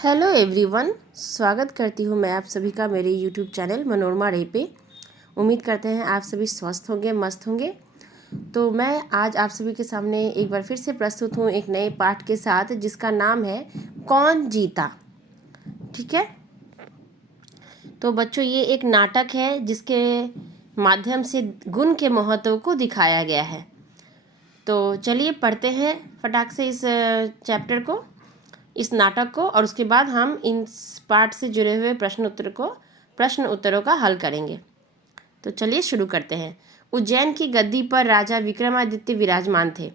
Hello everyone, स्वागत करती हूँ मैं आप सभी का मेरे यूट्यूब चैनल मनोरमा रे पे। उम्मीद करते हैं आप सभी स्वस्थ होंगे, मस्त होंगे। तो मैं आज आप सभी के सामने एक बार फिर से प्रस्तुत हूँ एक नए पाठ के साथ, जिसका नाम है कौन जीता। ठीक है, तो बच्चों ये एक नाटक है जिसके माध्यम से गुण के महत्व को दिखाया गया है। तो चलिए पढ़ते हैं फटाक से इस चैप्टर को, इस नाटक को, और उसके बाद हम इन पाठ से जुड़े हुए प्रश्न उत्तरों का हल करेंगे। तो चलिए शुरू करते हैं। उज्जैन की गद्दी पर राजा विक्रमादित्य विराजमान थे।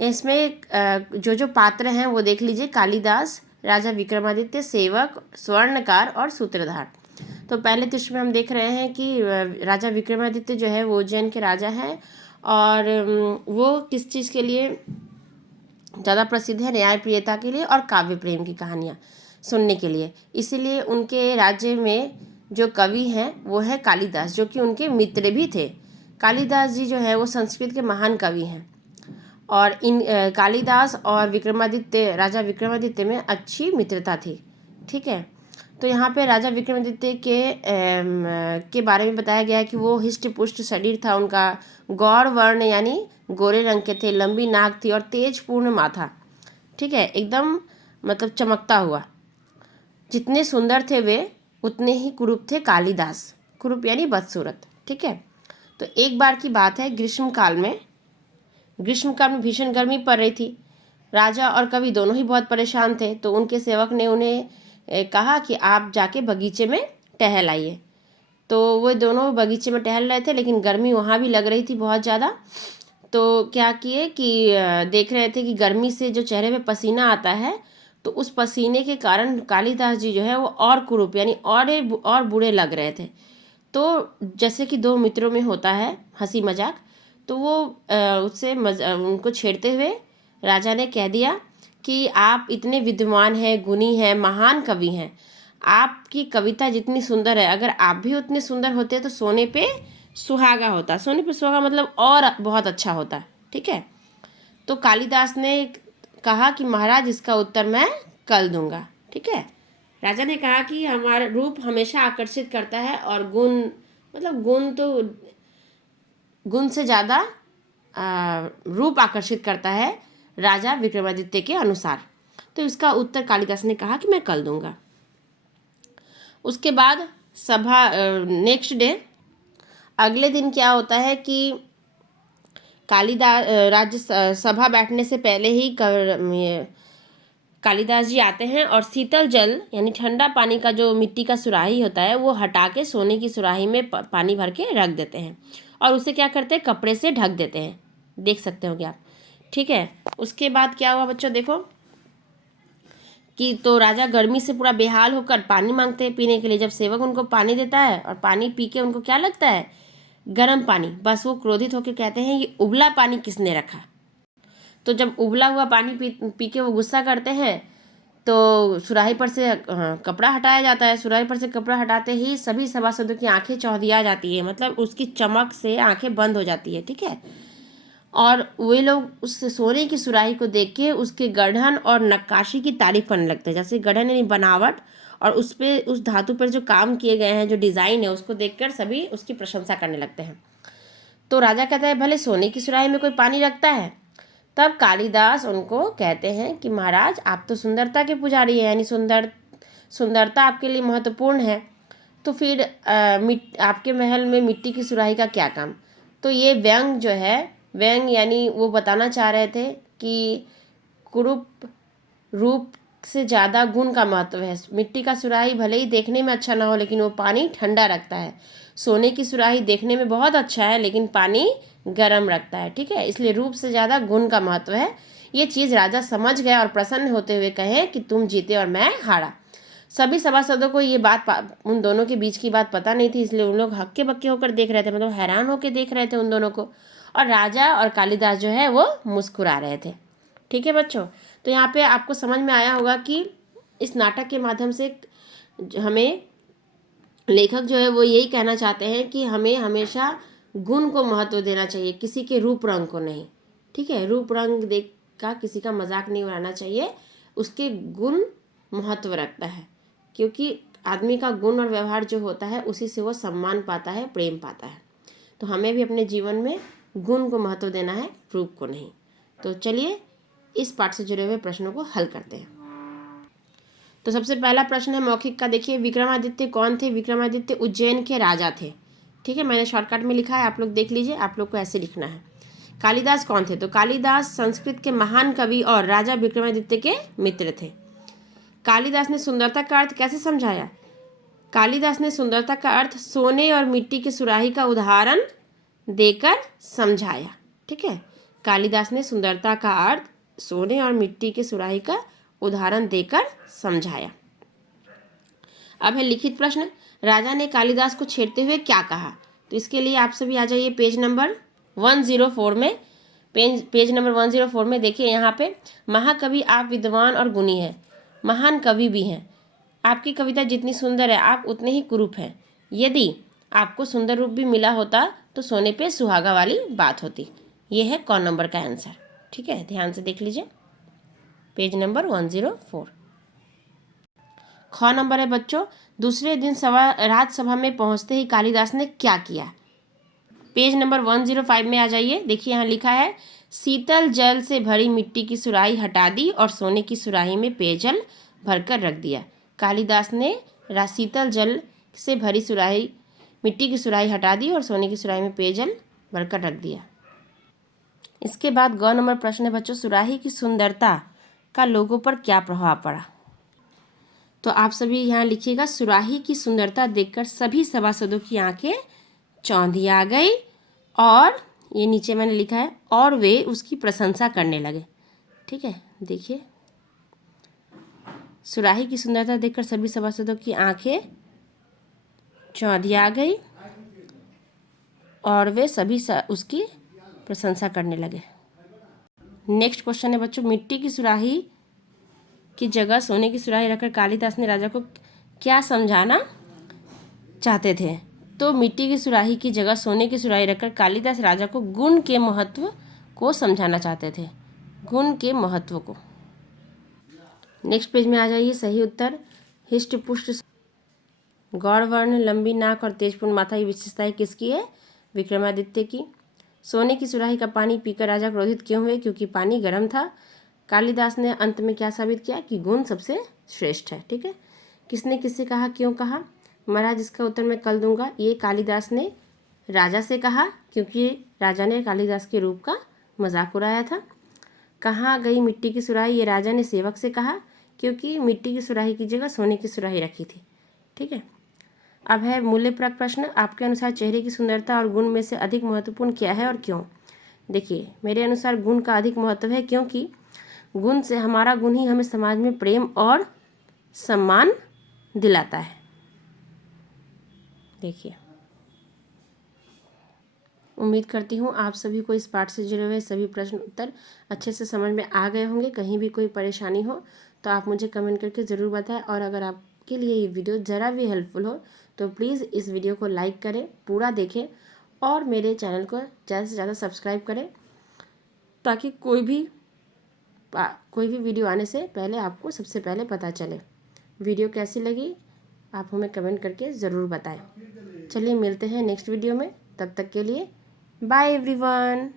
इसमें जो पात्र हैं वो देख लीजिए। कालिदास, राजा विक्रमादित्य, सेवक, स्वर्णकार और सूत्रधार। तो पहले दृश्य में हम देख रहे हैं कि राजा विक्रमादित्य जो है वो उज्जैन के राजा हैं, और वो किस चीज़ के लिए ज़्यादा प्रसिद्ध है? न्यायप्रियता के लिए और काव्य प्रेम की कहानियाँ सुनने के लिए। इसीलिए उनके राज्य में जो कवि हैं वो है कालिदास, जो कि उनके मित्र भी थे। कालिदास जी जो है वो संस्कृत के महान कवि हैं, और इन कालिदास और राजा विक्रमादित्य में अच्छी मित्रता थी। ठीक है, तो यहाँ पे राजा विक्रमादित्य के बारे में बताया गया है कि वो हिष्ट पुष्ट शरीर था उनका, गौर वर्ण यानी गोरे रंग के थे, लंबी नाक थी और तेज पूर्ण माथा। ठीक है, एकदम मतलब चमकता हुआ। जितने सुंदर थे वे उतने ही कुरूप थे कालिदास। कुरूप यानी बदसूरत। ठीक है, तो एक बार की बात है, ग्रीष्म काल में भीषण गर्मी पड़ रही थी। राजा और कवि दोनों ही बहुत परेशान थे। तो उनके सेवक ने उन्हें कहा कि आप जाके बगीचे में टहल आइए। तो वो दोनों बगीचे में टहल रहे थे, लेकिन गर्मी वहाँ भी लग रही थी बहुत ज़्यादा। तो क्या किए कि देख रहे थे कि गर्मी से जो चेहरे पे पसीना आता है, तो उस पसीने के कारण कालिदास जी जो है वो और कुरूप यानी और बुरे लग रहे थे। तो जैसे कि दो मित्रों में होता है हंसी मजाक, तो वो उससे उनको छेड़ते हुए राजा ने कह दिया कि आप इतने विद्वान हैं, गुणी हैं, महान कवि हैं, आपकी कविता जितनी सुंदर है, अगर आप भी उतने सुंदर होते तो सोने पे सुहागा होता। सोने पे सुहागा मतलब और बहुत अच्छा होता। ठीक है, तो कालिदास ने कहा कि महाराज इसका उत्तर मैं कल दूंगा। ठीक है, राजा ने कहा कि हमारा रूप हमेशा आकर्षित करता है, और गुण मतलब गुण से ज़्यादा रूप आकर्षित करता है राजा विक्रमादित्य के अनुसार। तो इसका उत्तर कालिदास ने कहा कि मैं कल दूंगा। उसके बाद नेक्स्ट डे, अगले दिन क्या होता है कि कालिदास राज्य सभा बैठने से पहले ही कालिदास जी आते हैं और शीतल जल यानी ठंडा पानी का जो मिट्टी का सुराही होता है वो हटा के सोने की सुराही में पानी भर के रख देते हैं, और उसे क्या करते हैं, कपड़े से ढक देते हैं। देख सकते होंगे आप। ठीक है, उसके बाद क्या हुआ बच्चों, देखो कि तो राजा गर्मी से पूरा बेहाल होकर पानी मांगते हैं पीने के लिए। जब सेवक उनको पानी देता है और पानी पी के उनको क्या लगता है, गर्म पानी। बस वो क्रोधित होकर कहते हैं ये उबला पानी किसने रखा। तो जब उबला हुआ पानी पी के वो गुस्सा करते हैं, तो सुराही पर से कपड़ा हटाया जाता है। सुराही पर से कपड़ा हटाते ही सभी सभासदों की आंखें चौंधिया जाती है, मतलब उसकी चमक से आंखें बंद हो जाती है। ठीक है, और वे लोग उस सोने की सुराही को देख के उसके गढ़न और नक्काशी की तारीफ करने लगते हैं। जैसे गढ़न यानी बनावट, और उस पे उस धातु पर जो काम किए गए हैं, जो डिज़ाइन है, उसको देखकर सभी उसकी प्रशंसा करने लगते हैं। तो राजा कहता है भले सोने की सुराही में कोई पानी रखता है। तब कालिदास उनको कहते हैं कि महाराज आप तो सुंदरता के पुजारी हैं, यानी सुंदरता आपके लिए महत्वपूर्ण है, तो फिर आपके महल में मिट्टी की सुराही का क्या काम। तो ये व्यंग जो है, व्यंग यानी वो बताना चाह रहे थे कि कुरूप रूप से ज़्यादा गुण का महत्व है। मिट्टी का सुराही भले ही देखने में अच्छा ना हो, लेकिन वो पानी ठंडा रखता है। सोने की सुराही देखने में बहुत अच्छा है, लेकिन पानी गर्म रखता है। ठीक है, इसलिए रूप से ज़्यादा गुण का महत्व है। ये चीज़ राजा समझ गया और प्रसन्न होते हुए कहे कि तुम जीते और मैं हारा। सभी सभासदों को ये बात उन दोनों के बीच की बात पता नहीं थी, इसलिए उन लोग हक्के बक्के होकर देख रहे थे, मतलब हैरान होकर देख रहे थे उन दोनों को। और राजा और कालिदास जो है वो मुस्कुरा रहे थे। ठीक है बच्चों, तो यहाँ पे आपको समझ में आया होगा कि इस नाटक के माध्यम से हमें लेखक जो है वो यही कहना चाहते हैं कि हमें हमेशा गुण को महत्व देना चाहिए, किसी के रूप रंग को नहीं। ठीक है, रूप रंग देख का किसी का मजाक नहीं उड़ाना चाहिए, उसके गुण महत्व रखता है, क्योंकि आदमी का गुण और व्यवहार जो होता है उसी से वो सम्मान पाता है, प्रेम पाता है। तो हमें भी अपने जीवन में गुण को महत्व देना है, रूप को नहीं। तो चलिए इस पाठ से जुड़े हुए प्रश्नों को हल करते हैं। तो सबसे पहला प्रश्न है मौखिक का। देखिए, विक्रमादित्य कौन थे? विक्रमादित्य उज्जैन के राजा थे। ठीक है, मैंने शॉर्टकट में लिखा है, आप लोग देख लीजिए, आप लोग को ऐसे लिखना है। कालिदास कौन थे? तो कालिदास संस्कृत के महान कवि और राजा विक्रमादित्य के मित्र थे। कालिदास ने सुंदरता का अर्थ कैसे समझाया? कालिदास ने सुंदरता का अर्थ सोने और मिट्टी की सुराही का उदाहरण देकर समझाया। ठीक है, कालिदास ने सुंदरता का अर्थ सोने और मिट्टी की सुराही का उदाहरण देकर समझाया। अब है लिखित प्रश्न। राजा ने कालिदास को छेड़ते हुए क्या कहा? तो इसके लिए आप सभी आ जाइए पेज नंबर 104 में। पेज नंबर 104 में देखिए, यहाँ पे महाकवि आप विद्वान और गुणी हैं, महान कवि भी हैं। आपकी कविता जितनी सुंदर है आप उतने ही कुरूप हैं। यदि आपको सुंदर रूप भी मिला होता तो सोने पे सुहागा वाली बात होती। ये है क नंबर का आंसर। ठीक है, ध्यान से देख लीजिए, पेज नंबर 104। ख नंबर है बच्चों, दूसरे दिन राजसभा में पहुंचते ही कालिदास ने क्या किया? पेज नंबर 105 में आ जाइए। देखिए, यहाँ लिखा है, शीतल जल से भरी मिट्टी की सुराही हटा दी और सोने की सुराही में पेयजल भरकर रख दिया। कालिदास ने शीतल जल से भरी सुराही मिट्टी की सुराही हटा दी और सोने की सुराही में पेयजल भरकर रख दिया। इसके बाद ग नंबर प्रश्न है बच्चों, सुराही की सुंदरता का लोगों पर क्या प्रभाव पड़ा? तो आप सभी यहाँ लिखिएगा, सुराही की सुंदरता देखकर सभी सभासदों की आंखें चौंधी आ गई, और ये नीचे मैंने लिखा है, और वे उसकी प्रशंसा करने लगे। ठीक है, देखिए, सुराही की सुंदरता देखकर सभी सभासदों की आंखें चौंधी आ गई और वे सभी उसकी प्रशंसा करने लगे। नेक्स्ट क्वेश्चन है बच्चों, मिट्टी की सुराही की जगह सोने की सुराही रखकर कालिदास ने राजा को क्या समझाना चाहते थे? तो मिट्टी की सुराही की जगह सोने की सुराही रखकर कालिदास राजा को गुण के महत्व को समझाना चाहते थे, गुण के महत्व को। नेक्स्ट पेज में आ जाइए। सही उत्तर, हिष्ट पुष्ट गौड़ वर्ण, लंबी नाक और तेजपूर्ण माथा की विशेषताएं किसकी है? विक्रमादित्य की। सोने की सुराही का पानी पीकर राजा क्रोधित क्यों हुए? क्योंकि पानी गर्म था। कालिदास ने अंत में क्या साबित किया? कि गुण सबसे श्रेष्ठ है। ठीक है, किसने किससे कहा, क्यों कहा? महाराज, इसका उत्तर मैं कल दूंगा। ये कालिदास ने राजा से कहा, क्योंकि राजा ने कालिदास के रूप का मजाक उड़ाया था। कहाँ गई मिट्टी की सुराही? ये राजा ने सेवक से कहा, क्योंकि मिट्टी की सुराही की जगह सोने की सुराही रखी थी। ठीक है, अब है मूल्यप्रक प्रश्न। आपके अनुसार चेहरे की सुंदरता और गुण में से अधिक महत्वपूर्ण क्या है और क्यों? देखिए, मेरे अनुसार गुण का अधिक महत्व है, क्योंकि गुण से हमारा गुण ही हमें समाज में प्रेम और सम्मान दिलाता है। देखिए, उम्मीद करती हूँ आप सभी को इस पाठ से जुड़े हुए सभी प्रश्न उत्तर अच्छे से समझ में आ गए होंगे। कहीं भी कोई परेशानी हो तो आप मुझे कमेंट करके ज़रूर बताएं, और अगर आपके लिए ये वीडियो ज़रा भी हेल्पफुल हो तो प्लीज़ इस वीडियो को लाइक करें, पूरा देखें, और मेरे चैनल को ज़्यादा से ज़्यादा सब्सक्राइब करें, ताकि कोई भी वीडियो आने से पहले आपको सबसे पहले पता चले। वीडियो कैसी लगी आप हमें कमेंट करके ज़रूर बताएं। चलिए, मिलते हैं नेक्स्ट वीडियो में, तब तक के लिए बाय एवरीवन।